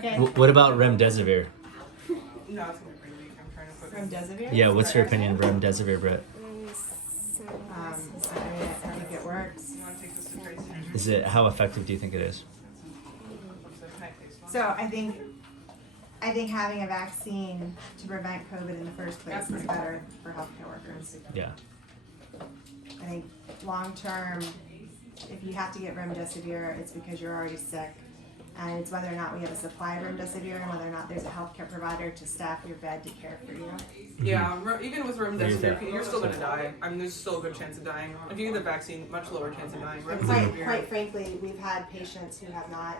Okay. What about remdesivir? No, it's gonna be pretty weak. I'm trying to put Remdesivir? Yeah, what's your opinion of remdesivir, Brett? I think it works. You want to take this to Tracy? Is it, how effective do you think it is? So I think having a vaccine to prevent COVID in the first place is better for healthcare workers. Yeah. I think long term, if you have to get remdesivir, it's because you're already sick. And it's whether or not we have a supply of remdesivir and whether or not there's a healthcare provider to staff your bed to care for you. Yeah, even with remdesivir, you're still gonna die. I mean, there's still a good chance of dying. If you get the vaccine, much lower chance of dying. And quite frankly, we've had patients who have not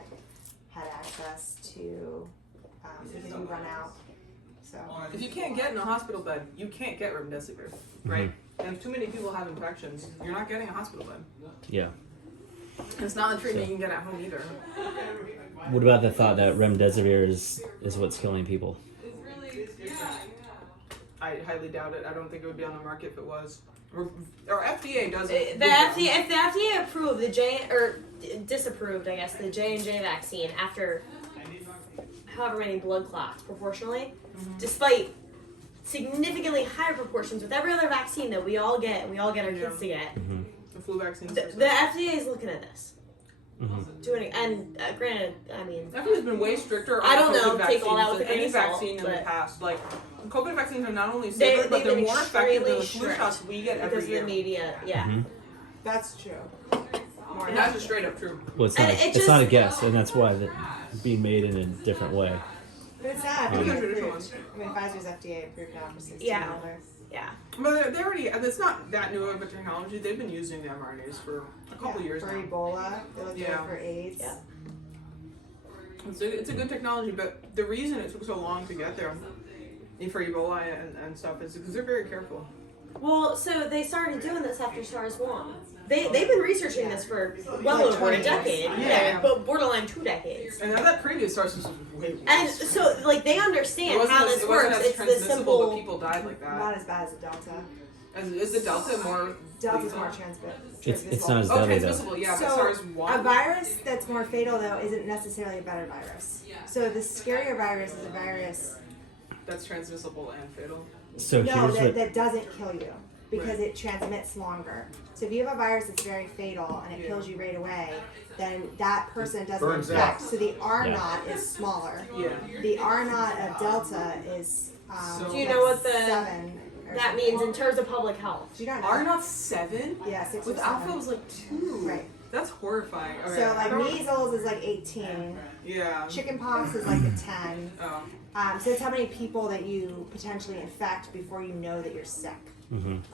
had access to because we run out. So if you can't get in a hospital bed, you can't get remdesivir, right? And if too many people have infections, you're not getting a hospital bed. Yeah. And it's not a treatment you can get at home either. What about the thought that remdesivir is what's killing people? I highly doubt it. I don't think it would be on the market if it was. Or FDA does it. If the FDA approved disapproved, I guess, the J&J vaccine after however many blood clots proportionally, despite significantly higher proportions with every other vaccine that we all get our kids to get. The flu vaccine. The FDA is looking at this. Doing and granted, I mean, FDA's been way stricter on I don't COVID know, take all that vaccines with than a any grain of salt, vaccine in the but- past. Like, COVID vaccines are not only safer, but they've they're been more effective than the extremely flu shots we get because every of the year. media, yeah. that's true. And that's just straight up true. Well, it's not, And it it's not a just- guess, and that's why it's being made in a different way. But it's not Those are FDA traditional approved. ones. I mean, Pfizer's FDA approved now for 16 Yeah. older. Yeah. But they already, it's not that new of a technology. They've been using the mRNAs for a couple years for now. Ebola, they looked at Yeah. it for AIDS. Yeah. It's a good technology, but the reason it took so long to get there for Ebola and stuff is because they're very careful. Well, so they started doing this after SARS-1. They've been researching this for well Like over 20 a decade. years. Yeah, but borderline 2 decades. And now that previous SARS was way worse. And so, like, they It understand wasn't how as- this it wasn't works. as It's the transmissible, but simple. people died like that. Not as bad as the Delta. Is the Delta more? Delta's more transmissible. It's not as Oh, deadly though. transmissible, yeah, but So, SARS a 1. virus that's more fatal, though, isn't necessarily a better virus. So the scarier virus is a virus That's transmissible and fatal. So here's what. that doesn't kill you because it transmits longer. So if you have a virus that's very fatal and it kills you right away, then that person doesn't burns infect. out. So the R naught is smaller. Yeah. The R naught of Delta is So- Do you know what the 7 or that something. means in terms of public health? Do you not know? R not 7? Yeah, 6 or With 7. Alpha it was like 2. Right. That's horrifying. Okay, So I like don't- measles is like 18. Yeah. Chickenpox is like a 10. Oh. So it's how many people that you potentially infect before you know that you're sick.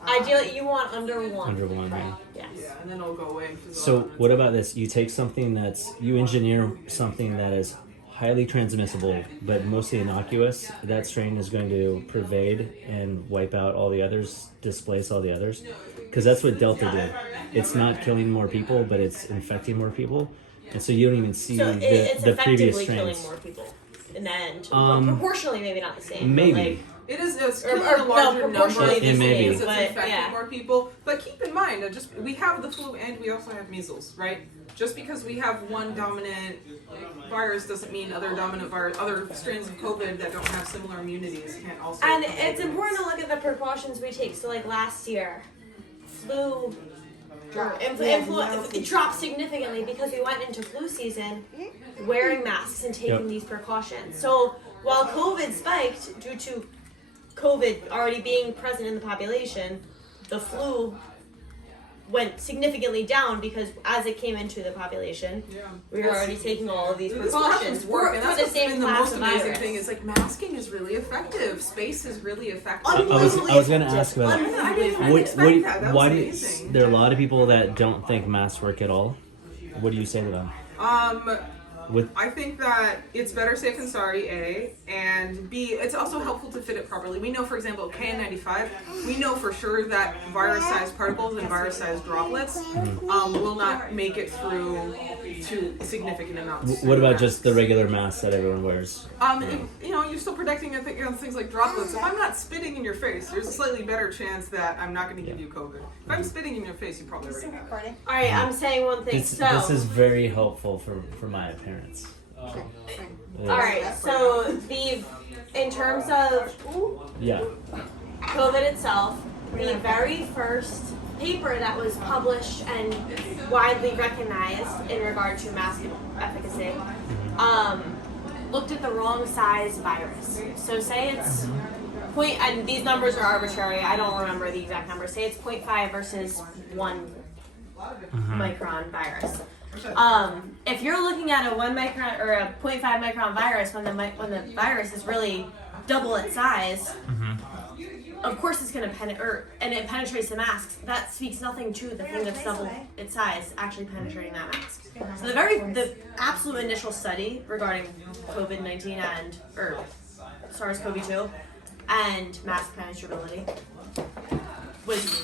Ideally, you want under 1. Under one, yeah. Yes. Yeah, and then it'll go away and fizzle So out and what it's- about this? You take something you engineer something that is highly transmissible, but mostly innocuous. That strain is going to pervade and wipe out all the others, displace all the others. Because that's what Delta did. It's not killing more people, but it's infecting more people. And so you don't even see So it's the previous effectively strains. killing more people in the end. Proportionally, maybe not the same. but, Maybe. like, It's Or- killing or a no, larger number proportionally of the people same, because it's but, infecting yeah. more people. But keep in mind, we have the flu and we also have measles, right? Just because we have one dominant virus doesn't mean other strains of COVID that don't have similar immunities can't also. And come it's over. important to look at the precautions we take. So, like last year, flu it dropped significantly because we went into flu season wearing masks and taking Yep. these precautions. So while COVID spiked due to COVID already being present in the population, the flu went significantly down because as it came into the population, Yeah. we were already taking all of these These precautions precautions for, work, and for that's the what's same been the class most of amazing virus. thing is like masking is really effective. Space is really effective. I was going to ask about I didn't what, expect that. That why was do amazing. there are a lot of people that don't think masks work at all. What do you say to them? With I think that it's better safe than sorry, A, and B, it's also helpful to fit it properly. We know, for example, KN95, we know for sure that virus-sized particles and virus-sized droplets will not make it through to significant amounts. what about just the regular masks that everyone wears? You're still protecting against things like droplets. If I'm not spitting in your face, there's a slightly better chance that I'm not going to give you COVID. If I'm spitting in your face, you probably already have it. All right, I'm saying one thing. This So is very helpful for my parents. It is. All right. So in terms of Yeah. COVID itself, the very first paper that was published and widely recognized in regard to mask efficacy looked at the wrong size virus. So say it's and these numbers are arbitrary. I don't remember the exact numbers. Say it's 0.5 versus 1 micron virus. If you're looking at a 1 micron or a 0.5 micron virus when the virus is really double its size, of course it's going to and it penetrates the mask. That speaks nothing to the thing that's double its size actually penetrating that mask. So the absolute initial study regarding COVID-19 or SARS-CoV-2 and mask penetrability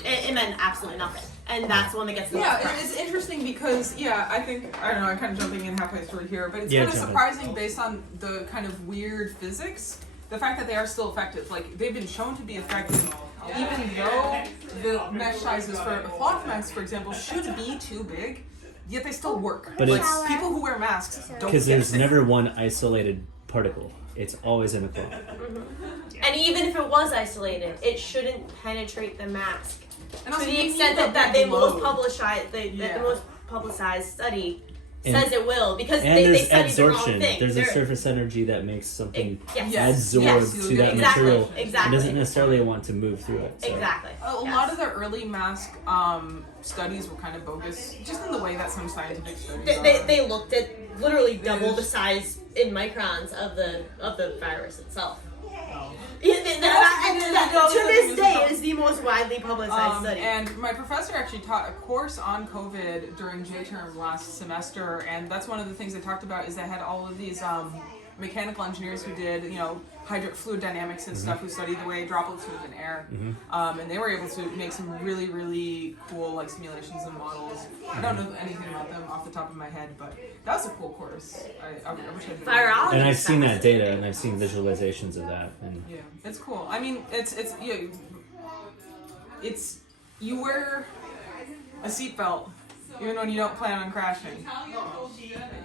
it meant absolutely nothing. And that's the one that gets the most prize. It's interesting because, I think, I don't know, I'm kind of jumping in halfway through here, but it's kind of surprising based on the kind of weird physics, the fact that they are still effective. Like, they've been shown to be effective, even though the mesh sizes for cloth masks, for example, should be too big, yet they still work. But like, it's people who wear masks don't because get there's sick. never one isolated particle. It's always in a cloth. And even if it was isolated, it shouldn't penetrate the mask. And To also, the you extent need that the the most load. publicized, the most publicized study says it will, because And they there's studied the wrong adsorption. thing. There's a They're- surface energy that makes something Yes. absorb Yes. to that Exactly. material. Exactly. It doesn't necessarily want to move through it. So. Exactly. A lot of the early mask studies were kind of bogus, just in the way that some scientific studies are. They looked at literally double the size in microns of the virus itself. Yeah, to this day, it is the most widely publicized study. And my professor actually taught a course on COVID during J-term last semester, and that's one of the things they talked about is they had all of these mechanical engineers who did, fluid dynamics and stuff, who studied the way droplets move in air, and they were able to make some really, really cool simulations and models. I don't know anything about them off the top of my head, but that was a cool course. I wish I did. Virology. And I've seen that data, and I've seen visualizations of that. And Yeah, it's cool. I mean, it's you wear a seatbelt even when you don't plan on crashing.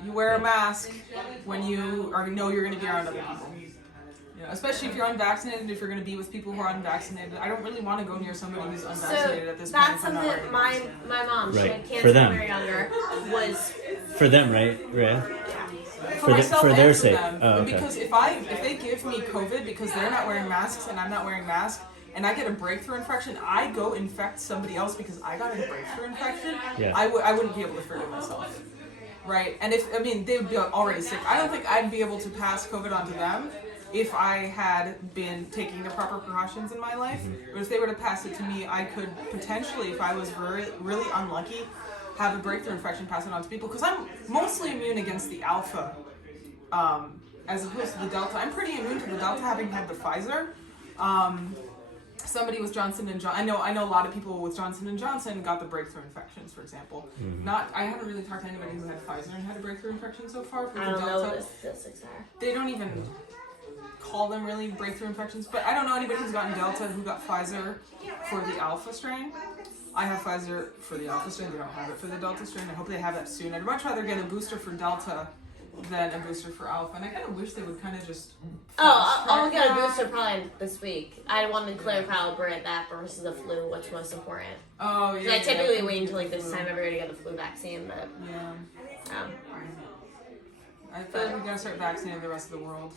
You wear a mask when you know you're going to be around other people. Especially if you're unvaccinated, if you're going to be with people who are unvaccinated. I don't really want to go near somebody who's unvaccinated at this point. That's something that my mom, she Right. had For cancer them. when we were younger, was for them, right? Rhea? For myself for and their for sake. them. Oh, okay. Because if they give me COVID because they're not wearing masks and I'm not wearing masks, and I get a breakthrough infection, I go infect somebody else because I got a breakthrough infection. Yeah. I wouldn't be able to forgive myself, right? And they would be already sick. I don't think I'd be able to pass COVID on to them if I had been taking the proper precautions in my life. But if they were to pass it to me, I could potentially, if I was really unlucky, have a breakthrough infection, pass it on to people, because I'm mostly immune against the alpha, as opposed to the delta. I'm pretty immune to the delta, having had the Pfizer. Somebody with Johnson and Johnson, I know a lot of people with Johnson and Johnson got the breakthrough infections, for example. I haven't really talked to anybody who had Pfizer and had a breakthrough infection so far for I the don't know delta. what the statistics are. They don't even call them really breakthrough infections, but I don't know anybody who's gotten Delta who got Pfizer for the Alpha strain. I have Pfizer for the Alpha strain. They don't have it for the Delta strain. I hope they have that soon. I'd much rather get a booster for Delta than a booster for Alpha, and I kind of wish they would kind of just. I'll get a booster probably this week. I wanted to calibrate that versus the flu, which was important. Oh yeah. I typically wait until this time every year to get the flu vaccine, but Yeah. I feel like we gotta start vaccinating the rest of the world.